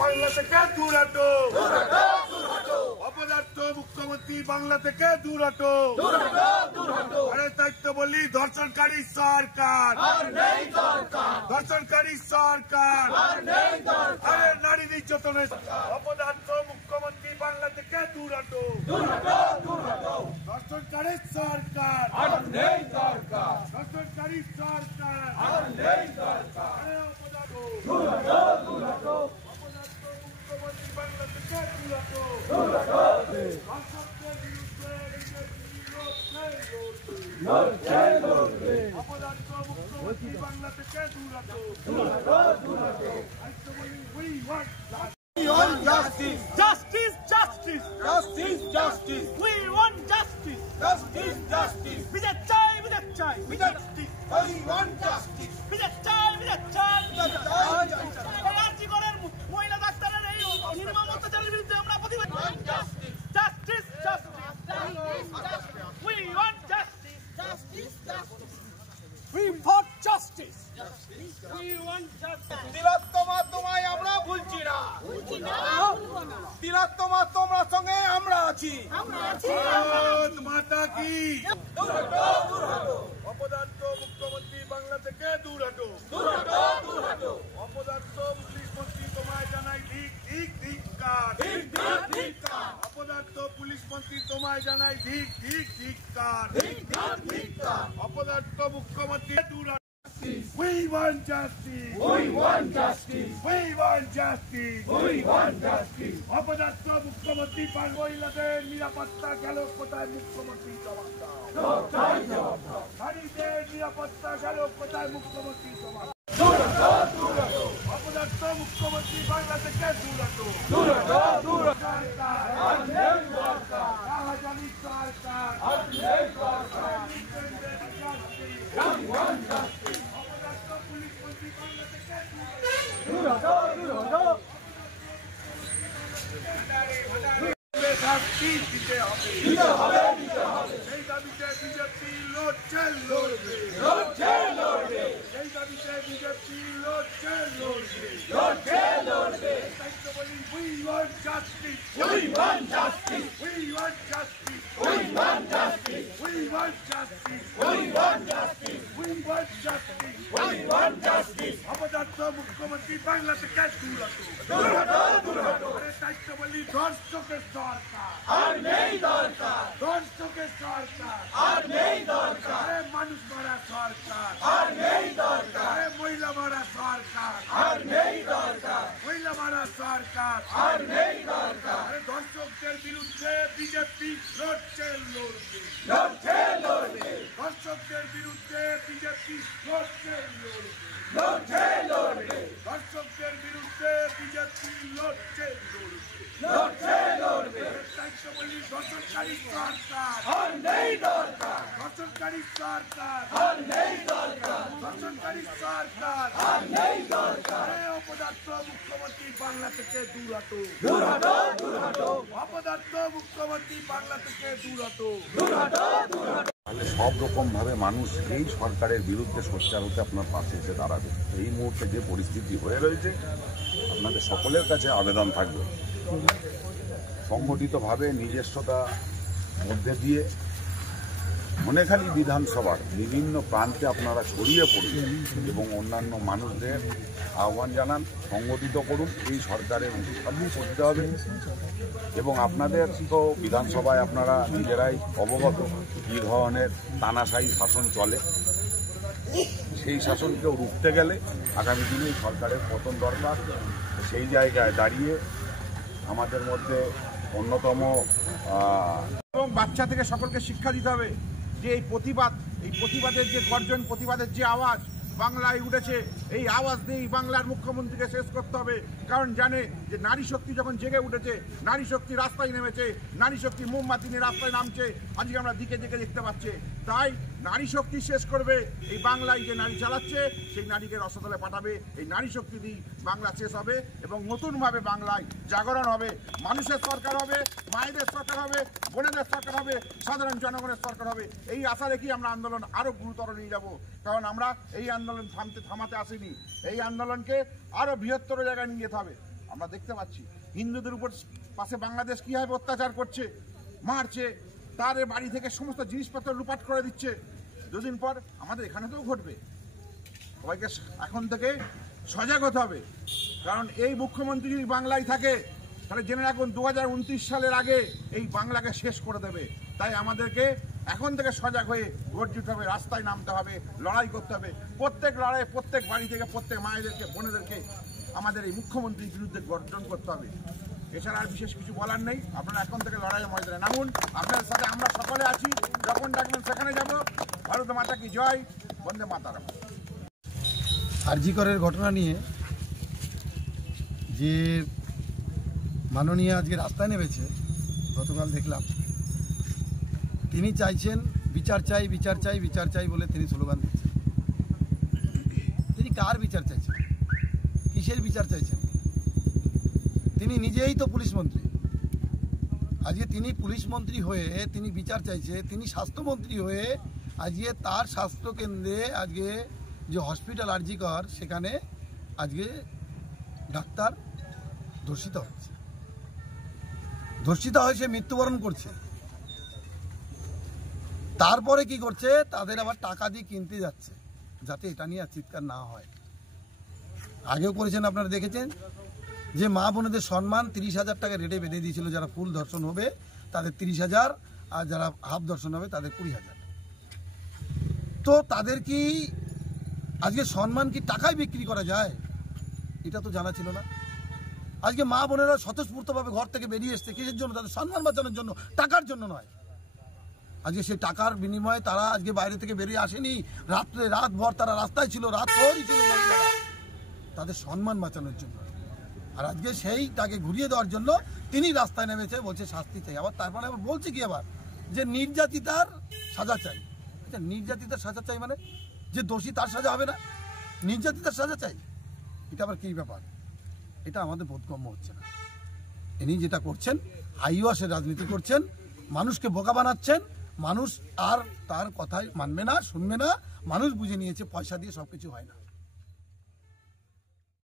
বাংলা থেকে দূর হটো, অপদার্থ মুখ্যমন্ত্রী বাংলা থেকে দূর হটো। আরে তাই তো বলি ধর্ষণকারী সরকার, ধর্ষণকারী সরকার, আরে নারী নির্যাতনের অপদার্থ মুখ্যমন্ত্রী বাংলা থেকে দূর হটো। ধর্ষণকারী সরকার, ধর্ষণকারী সরকার, আরে অপদার্থ মুখ্যমন্ত্রী বাংলা থেকে দূর হটো। ধর্ষকদের বিরুদ্ধে অপদার্থ মুখ্যমন্ত্রী বাংলা থেকে দূর হটো। We want justice. Justice, justice, Justice, justice. we want justice. Justice, justice. বিচার চাই, বিচার চাই, Justice. We want justice. বিচার চাই, বিচার চাই। Justice. এই আরজিকরের মহিলা ডাক্তারের এই নির্মম অত্যাচারের বিরুদ্ধে আমরা প্রতিবাদ। Justice, justice, we want justice. We want justice. We want justice. তিলোত্তমা তোমায় আমরা ভুলছি না, তিলোত্তমা তোমার সঙ্গে আমরা আছি। ভারত মাতা কি। অপদার্থ মুখ্যমন্ত্রী বাংলা থেকে দূর হটো। অপদার্থ পুলিশ মন্ত্রী তোমায় জানাই ধিক্কার। অপদার্থ পুলিশ মন্ত্রী তোমায় জানাই ধিক্কার। অপদার্থ মুখ্যমন্ত্রী দূর হটো। We want justice. We want justice. We want justice. We want justice. অপদার্থ মুখ্যমন্ত্রী মহিলাদের নিরাপত্তা গেল কোথায়? মুখ্যমন্ত্রী জবাব দাও। নারীদের নিরাপত্তা গেল কোথায়? মুখ্যমন্ত্রী জবাব দাও। অপদার্থ মুখ্যমন্ত্রী বাংলা থেকে দূর হটো। রাহাজানি সরকার, অপদার্থ পুলিশ মন্ত্রী বাংলা থেকে দূর হটো। শাস্তি দিতে হবে, সেই দাবিতে বিজেপি লড়ছে, লড়বে। সেই দাবিতে বিজেপি লড়ছে, লড়বে। তাই তো বলি we want justice. We want justice. We want justice. We want justice. We want justice. We want justice. We want justice. We want justice. অপদার্থ মুখ্যমন্ত্রী বাংলা থেকে দূর হটো। তাই তো বলি ধর্ষকের সরকার আর নেই দরকার, ধর্ষকের সরকার আর নেই দরকার, মানুষ মারা সরকার আর নেই দরকার, মহিলা মারা সরকার আর নেই দরকার, মহিলা মারা সরকার আর নেই দরকার। ধর্ষকদের বিরুদ্ধে বিজেপি লড়ছে, লড়বে। ধর্ষকদের বিরুদ্ধে বিজেপি লড়ছে, লড়বে। ধর্ষকদের বিরুদ্ধে বিজেপি লড়ছে, লড়বে। তাই তো বলি ধর্ষণকারী সরকার আর নেই দরকার, ধর্ষণকারী সরকার আর নেই দরকার, ধর্ষণকারী সরকার আর নেই দরকার। অপদার্থ মুখ্যমন্ত্রী বাংলা থেকে দূর হটো। অপদার্থ মুখ্যমন্ত্রী বাংলা থেকে দূর হটো। সব রকম ভাবে মানুষ এই সরকারের বিরুদ্ধে সোচ্চার হতে আপনার পাশে এসে দাঁড়াবে। এই মুহূর্তে যে পরিস্থিতি হয়ে রয়েছে, আপনাদের সকলের কাছে আবেদন থাকবে সংগঠিতভাবে নিজস্বতা মধ্যে দিয়ে মনেখালী বিধানসভার বিভিন্ন প্রান্তে আপনারা ছড়িয়ে পড়ুন এবং অন্যান্য মানুষদের আহ্বান জানান, সংগঠিত করুন। এই সরকারের উৎখাত করতে হবে এবং আপনাদের তো বিধানসভায় আপনারা নিজেরাই অবগত কী ধরনের তানাশাহী শাসন চলে। সেই শাসনকেও রুখতে গেলে আগামী দিনে সরকারের পতন দরকার। সেই জায়গায় দাঁড়িয়ে আমাদের মধ্যে অন্যতম এবং বাচ্চা থেকে সকলকে শিক্ষা দিতে হবে যে এই প্রতিবাদের যে গর্জন, প্রতিবাদের যে আওয়াজ বাংলায় উঠেছে, এই আওয়াজ দিয়েই বাংলার মুখ্যমন্ত্রীকে শেষ করতে হবে। কারণ জানে যে নারী শক্তি যখন জেগে উঠেছে, নারী শক্তি রাস্তায় নেমেছে, নারী শক্তি মোমবাতি নিয়ে রাস্তায় নামছে, আজকে আমরা দিকে দিকে দেখতে পাচ্ছি। তাই নারী শক্তি শেষ করবে এই বাংলায় যে নারী চালাচ্ছে, সেই নারীকে রসতলে পাঠাবে। এই নারী শক্তি দিয়ে বাংলা শেষ হবে এবং নতুনভাবে বাংলায় জাগরণ হবে। মানুষের সরকার হবে, মায়েদের সরকার হবে, বোনেদের সরকার হবে, সাধারণ জনগণের সরকার হবে। এই আশা রেখেই আমরা আন্দোলন আরও গুরুতর নিয়ে যাব। কারণ আমরা এই আন্দোলন থামাতে আসিনি, এই আন্দোলনকে আরও বৃহত্তর জায়গায় নিয়ে যেতে হবে। আমরা দেখতে পাচ্ছি হিন্দুদের উপর পাশে বাংলাদেশ কিভাবে অত্যাচার করছে, মারছে, তার বাড়ি থেকে সমস্ত জিনিসপত্র লুপাট করে দিচ্ছে। দুদিন পর আমাদের এখানেতেও ঘটবে। সবাইকে এখন থেকে সজাগ হতে হবে, কারণ এই মুখ্যমন্ত্রী যদি বাংলায় থাকে তাহলে জেনে রাখুন 2029 সালের আগে এই বাংলাকে শেষ করে দেবে। তাই আমাদেরকে এখন থেকে সজাগ হয়ে গর্জিত হবে, রাস্তায় নামতে হবে, লড়াই করতে হবে। প্রত্যেক লড়াই, প্রত্যেক বাড়ি থেকে প্রত্যেক মায়েদেরকে, বোনেদেরকে আমাদের এই মুখ্যমন্ত্রীর বিরুদ্ধে গর্জন করতে হবে। এছাড়া আর বিশেষ কিছু বলার নেই। আপনারা এখন থেকে লড়াইয়ের ময়দানে নামুন। আপনাদের সাথে আমরা সকলে আছি, যখন ডাকবেন সেখানে যাব। ভারত মাতা কি জয়, বন্দে মাতারাম। আরজি করের ঘটনা নিয়ে যে মাননীয় আজকে রাস্তায় নেমেছে, গতকাল দেখলাম তিনি চাইছেন বিচার চাই, বিচার চাই, বিচার চাই বলে তিনি স্লোগান দিচ্ছেন। তিনি কার বিচার চাইছেন? কিসের বিচার চাইছেন? তিনি নিজেই তো পুলিশ মন্ত্রী। আজকে তিনি পুলিশ মন্ত্রী হয়ে তিনি বিচার চাইছে। তিনি স্বাস্থ্যমন্ত্রী হয়ে আজকে তার স্বাস্থ্যকেন্দ্রে আজকে যে হসপিটাল আরজি কর, সেখানে আজকে ডাক্তার ধর্ষিত হচ্ছে, ধর্ষিত হয়ে সে মৃত্যুবরণ করছে। তারপরে কি করছে? তাদের আবার টাকা দিয়ে কিনতে যাচ্ছে, যাতে এটা নিয়ে আর চিৎকার না হয়। আগেও করেছেন, আপনারা দেখেছেন যে মা বোনেদের সম্মান 30,000 টাকা রেটে বেঁধে দিয়েছিল। যারা ফুল ধর্ষণ হবে তাদের 30,000, আর যারা হাফ ধর্ষণ হবে তাদের 20,000। তো তাদের কি আজকে সম্মান কি টাকায় বিক্রি করা যায়? এটা তো জানা ছিল না। আজকে মা বোনেরা স্বতঃস্ফূর্তভাবে ঘর থেকে বেরিয়ে এসছে, কিসের জন্য? তাদের সম্মান বাঁচানোর জন্য, টাকার জন্য নয়। আজকে সেই টাকার বিনিময়ে তারা আজকে বাইরে থেকে বেরিয়ে আসেনি। রাতভর তারা রাস্তায় ছিল, রাতভরই ছিল মহিলারা, তাদের সম্মান বাঁচানোর জন্য। আর আজকে সেই তাকে ঘুরিয়ে দেওয়ার জন্য তিনি রাস্তায় নেমেছে, বলছে শাস্তি চাই। আবার তারপরে আবার বলছে কি আবার যে নির্যাতিতার সাজা চাই। আচ্ছা, নির্যাতিতার সাজা চাই মানে যে দোষী তার সাজা হবে না, নির্যাতিতার সাজা চাই? এটা আবার কী ব্যাপার? এটা আমাদের বোধগম্য হচ্ছে না। ইনি যেটা করছেন হাইওয়াসের রাজনীতি করছেন, মানুষকে বোকা বানাচ্ছেন। মানুষ আর তার কথাই মানবে না, শুনবে না। মানুষ বুঝে নিয়েছে পয়সা দিয়ে সব কিছু হয় না।